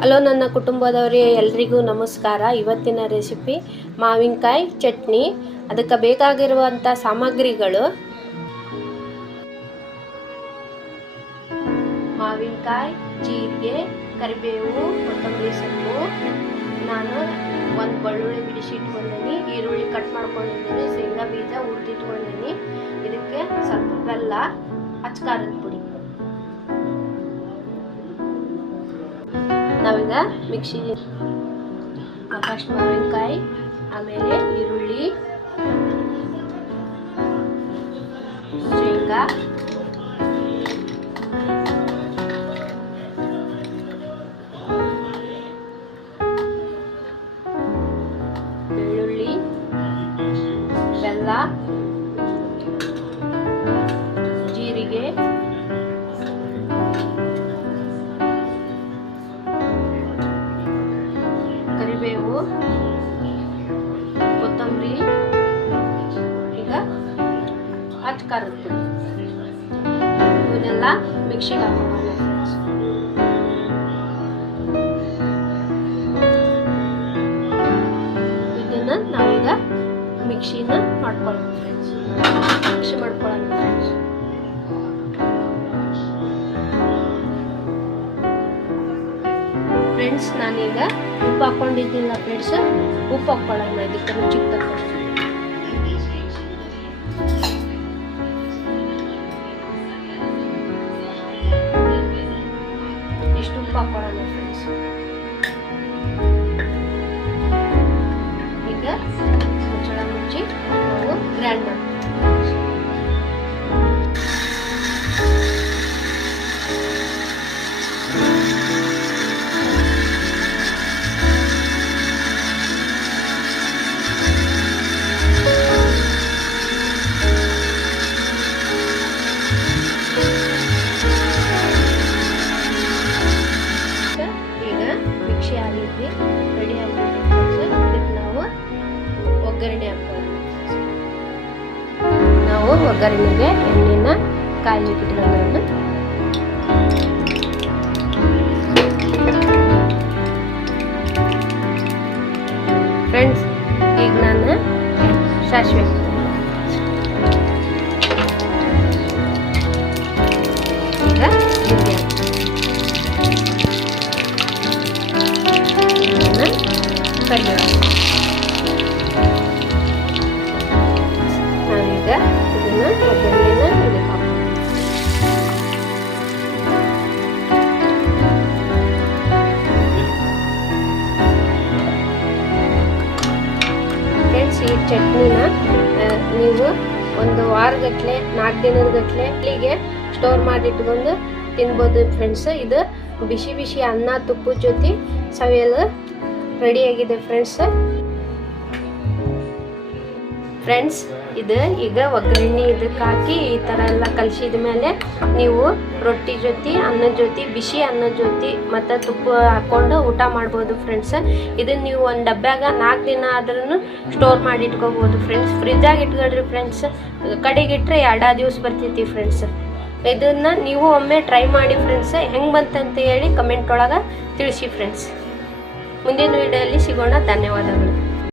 Hello, ನನ್ನ ಕುಟುಂಬದವರೇ, ಎಲ್ರಿಗೂ ನಮಸ್ಕಾರ. ಇವತ್ತಿನ ರೆಸಿಪಿ ಮಾವಿನಕಾಯಿ ಚಟ್ನಿ. ಅದಕ್ಕೆ ಬೇಕಾಗಿರುವಂಥ ಸಾಮಗ್ರಿಗಳು. ಮಾವಿನಕಾಯಿ, ಜೀರಿಗೆ, ಕರಿಬೇವು, ಕೊತ್ತಂಬರಿ ಸೊಪ್ಪು. ನಾನು ಒಂದು ಬೆಳ್ಳುಳ್ಳಿ ಬಿಡಿಸಿ ಇಟ್ಕೊಂಡೀನಿ ಈರುಳ್ಳಿ ಕಟ್ ಮಾಡ್ಕೊಂಡಿದ್ದೀನಿ. ಶೇಂಗಾ ಬೀಜ ಹುರಿದಿಟ್ಕೊಂಡಿದ್ದೀನಿ. ಇದಕ್ಕೆ ಸ್ವಲ್ಪ ಬೆಲ್ಲ ಅಚ್ಚಕಾರದ ಪುಡಿ. ನಾವೀಗ ಮಿಕ್ಸಿ ಫಸ್ಟ್ ಮಾವಿನಕಾಯಿ ಆಮೇಲೆ ಈರುಳ್ಳಿ ಖಾರದ ಪುಡಿ ಇವನ್ನೆಲ್ಲ ಮಿಕ್ಸಿಗೆ ಹಾಕೋಣ. ಇದನ್ನ ನಾವೀಗ ಮಿಕ್ಸಿನ ಮಾಡ್ಕೊಳ್ಳೋಣ ಫ್ರೆಂಡ್ಸ್ ಮಿಕ್ಸಿ ಮಾಡ್ಕೊಳ್ಳೋಣ ಫ್ರೆಂಡ್ಸ್ ಫ್ರೆಂಡ್ಸ್ ನಾನೀಗ ಉಪ್ಪು ಹಾಕೊಂಡಿದ್ದಿಲ್ಲ ಫ್ರೆಂಡ್ಸ್ ಉಪ್ಪು ಹಾಕ್ಕೊಳ್ಳೋಣ ಇದಕ್ಕೆ ರುಚಿಗೆ ತಕ್ಕ Jesus. ಒಗ್ಗರಣೆಗೆ ಎಣ್ಣೆನ ಕಾಯ್ಲಿಕ್ಕೆ ಇಟ್ಕೊಂಡು ಫ್ರೆಂಡ್ಸ್ ಈಗ ನಾನು ಸಾಸಿವೆ ಈಗ ಕರಿಯೋಣ. ಈ ಚಟ್ನಿನ ನೀವು ಒಂದು ವಾರಗಟ್ಲೆ, ನಾಲ್ಕು ದಿನದ ಗಟ್ಲೆ ಇಲ್ಲಿಗೆ ಸ್ಟೋರ್ ಮಾಡಿಟ್ಕೊಂಡು ತಿನ್ಬೋದು ಫ್ರೆಂಡ್ಸ್ ಇದು ಬಿಸಿ ಬಿಸಿ ಅನ್ನ ತುಪ್ಪದ ಜೊತೆ ಸವಿಯಲು ರೆಡಿಯಾಗಿದೆ ಫ್ರೆಂಡ್ಸ್ ಫ್ರೆಂಡ್ಸ್ ಇದು ಈಗ ಒಗ್ಗರಣೆ ಇದಕ್ಕೆ ಹಾಕಿ ಈ ಥರ ಎಲ್ಲ ಕಲಸಿದ ಮೇಲೆ ನೀವು ರೊಟ್ಟಿ ಜೊತೆ ಅನ್ನದ ಜೊತೆ, ಬಿಸಿ ಅನ್ನದ ಜೊತೆ ಮತ್ತು ತುಪ್ಪ ಹಾಕ್ಕೊಂಡು ಊಟ ಮಾಡ್ಬೋದು ಫ್ರೆಂಡ್ಸ್ ಇದನ್ನು ನೀವು ಒಂದು ಡಬ್ಬ್ಯಾಗ ನಾಲ್ಕು ದಿನ ಆದ್ರೂ ಸ್ಟೋರ್ ಮಾಡಿ ಇಟ್ಕೋಬೋದು ಫ್ರೆಂಡ್ಸ್ ಫ್ರಿಜ್ಜಾಗಿ ಇಟ್ಕೊಳ್ರಿ ಫ್ರೆಂಡ್ಸ್ ಕಡೆಗಿಟ್ರೆ ಎರಡು ದಿವಸ ಬರ್ತೈತಿ ಫ್ರೆಂಡ್ಸ್ ಇದನ್ನು ನೀವು ಒಮ್ಮೆ ಟ್ರೈ ಮಾಡಿ ಫ್ರೆಂಡ್ಸ್ ಹೆಂಗೆ ಬಂತಂತ ಹೇಳಿ ಕಮೆಂಟ್ ಒಳಗೆ ತಿಳಿಸಿ ಫ್ರೆಂಡ್ಸ್ ಮುಂದಿನ ವಿಡಿಯೋದಲ್ಲಿ ಸಿಗೋಣ. ಧನ್ಯವಾದಗಳು.